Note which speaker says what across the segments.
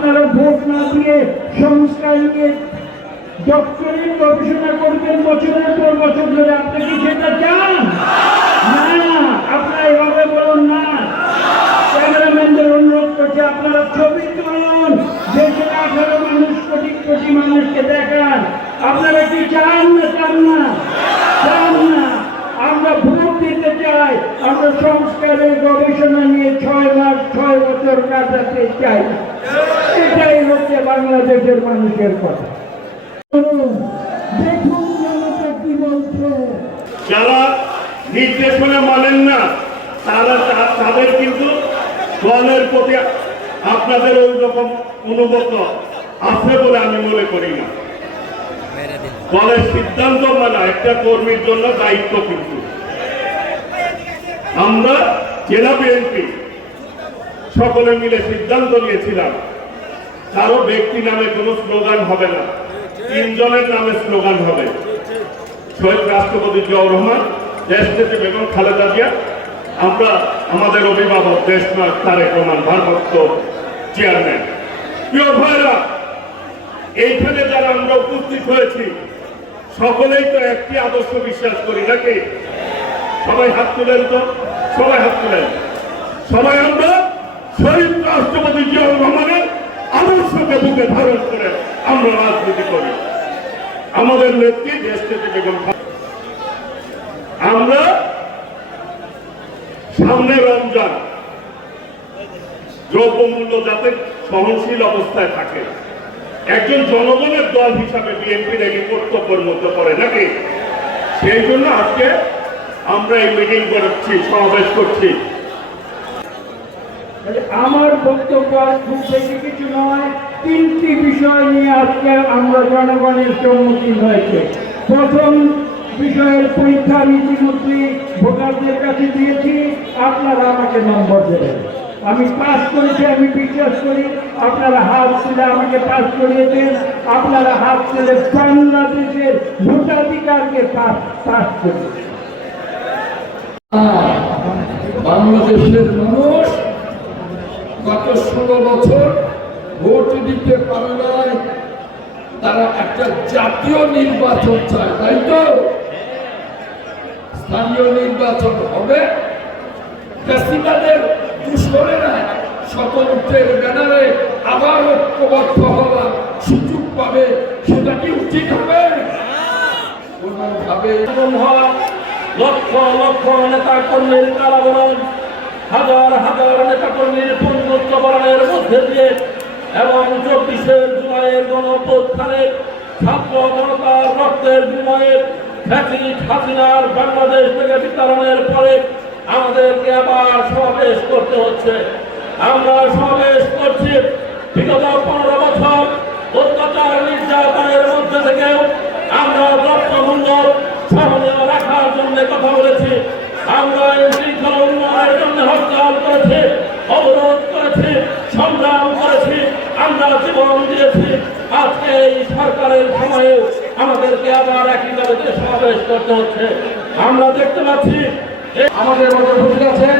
Speaker 1: আপনারা ভোট না দিয়ে সংস্কার নিয়ে ডক্টরেট গবেষণা করবেন বছরের পর বছর ধরে, আপনি কি সেটা চান? না, আপনারা এভাবে বলুন না। ক্যামেরাম্যানদের অনুরোধ করছে, আপনারা ছবি তুলুন। দেশের আঠারো মানুষ, কোটি কোটি মানুষকে দেখান। আপনারা কি চান না চান না? চান না। আমরা ভোট দিতে চাই। আমরা সংস্কারের গবেষণা নিয়ে ছয় মাস, ছয় বছর কাটাতে চাই। বাংলাদেশের মানুষের কথা।
Speaker 2: যারা নির্দেশনা মানেন না, তারা তাদের কিন্তু দলের প্রতি আপনাদের ওই রকম অনুগত আছে বলে আমি মনে করি না। দলের সিদ্ধান্ত মানা একটা কর্মীর জন্য দায়িত্ব কিন্তু। আমরা জেলা বিএনপি সকলে মিলে সিদ্ধান্ত নিয়েছিলাম কারও ব্যক্তি নামে কোনো স্লোগান হবে না। তিনজনের নামে স্লোগান হবে। শহীদ রাষ্ট্রপতি জিয়াউর রহমান, দেশ থেকে বেগম খালেদা জিয়া, আমরা আমাদের অভিভাবক দেশ তারেক রহমান, ভারপ্রাপ্ত চেয়ারম্যান। প্রিয় ভাইরা, এইখানে যারা আমরা উপস্থিত হয়েছি, সকলেই তো একটি আদর্শ বিশ্বাস করি, নাকি? সবাই হাত তুলেন তো? সবাই হাত তুলেন। সবাই আমরা শহীদ রাষ্ট্রপতি জিয়াউর রহমানের আদর্শকে বুকে ধারণ করে আমরা রাজনীতি করি। আমাদের নেত্রী দেশ থেকে বেগম আমরা সামনে রমজান। দ্রব্যমূল্য যাতে সহনশীল অবস্থায় থাকে। একজন জনগণের দল হিসাবে বিএনপি নাকি কর্তব্যের মধ্যে পড়ে নাকি? সেই জন্য আজকে আমরা এই মিটিং করছি, সমাবেশ করছি।
Speaker 1: আমার বক্তব্য খুব বেশি কিছু নয়, তিনটি বিষয় নিয়ে আজকে আমরা জনগণের সম্মুখীন হয়েছে। প্রথম বিষয়ের পরীক্ষা আমি ইতিমধ্যে ভোটারদের কাছে দিয়েছি, আপনারা আমাকে নম্বর দেবেন। আমি পাস করেছি, আমি বিশ্বাস করি, আপনারা হাত তুলে আমাকে পাস করিয়েছেন আপনারা হাত তুলে বাংলাদেশের ভোটাধিকারকে পাস পাস করেছেন
Speaker 3: বাংলাদেশের মানুষ ষোলো বছর ভোট দিতে পারে নাই। তারা একটা জাতীয় নির্বাচন চায়, তাই তো? স্থানীয় নির্বাচন হবে। স্বতন্ত্রের ব্যানারে আবার ঐক্যবদ্ধ হওয়ার সুযোগ পাবে, সেটা কি উচিত হবে? কোনোভাবে
Speaker 4: লক্ষ লক্ষ নেতা হাজার হাজার নেতা কর্মীর পুনরুত্ব বরণের মধ্যে দিয়ে এবং চব্বিশের জুলাইয়ের গণপ্রত্থানে ছাত্র জনতার রক্তের বিনিময়ে ফ্যাসিস্ট হাসিনার বাংলাদেশ থেকে বিতরণের পরে আমাদেরকে আবার সমাবেশ করতে হচ্ছে। আমরা সমাবেশ করছি বিগত পনেরো বছর অত্যাচার নির্যাতনের মধ্যে থেকেও। আমরা দ্রব্যমূল্য সহনীয় রাখার জন্য কথা বলেছি। আমরা আমাদেরকে আবার একই দাবিতে সমাবেশ করতে হচ্ছে। আমরা দেখতে পাচ্ছি
Speaker 3: আমাদের মধ্যে উপস্থিত আছেন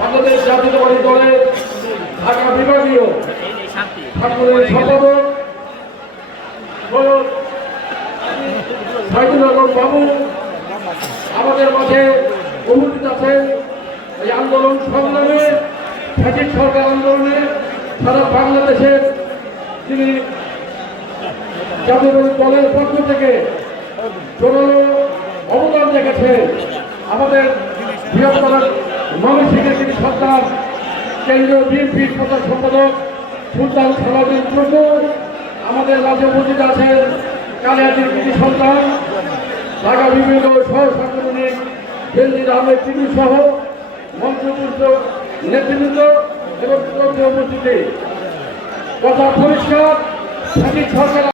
Speaker 3: বাংলাদেশ জাতীয়তাবাদী দলের ঢাকা বিভাগীয় ঠাকুরের সম্পাদক সাইদুল বাবু। আমাদের মাঝে উপস্থিত আছেন এই আন্দোলন সংগ্রামে, ফ্যাসিস্ট সরকার আন্দোলনে সারা বাংলাদেশের তিনি জাতীয়তাবাদী দলের পক্ষ থেকে জোরালো অবদান রেখেছেন আমাদের বৃহত্তর মানসিকের যিনি সন্তান, কেন্দ্রীয় বিএনপির প্রধান সম্পাদক সুলতান সালাউদ্দিন টুকু আমাদের মাঝে উপস্থিত আছেন কালিয়াতির কৃতি সন্তান, ঢাকা বিভিন্ন সহ সাংগঠনিক কেন্দ্রীয় আহমেদ চিনি সহ মন্ত্রপুষ্ট নেতৃবৃন্দ এবং কথা পরিষ্কার, সঠিক সরকার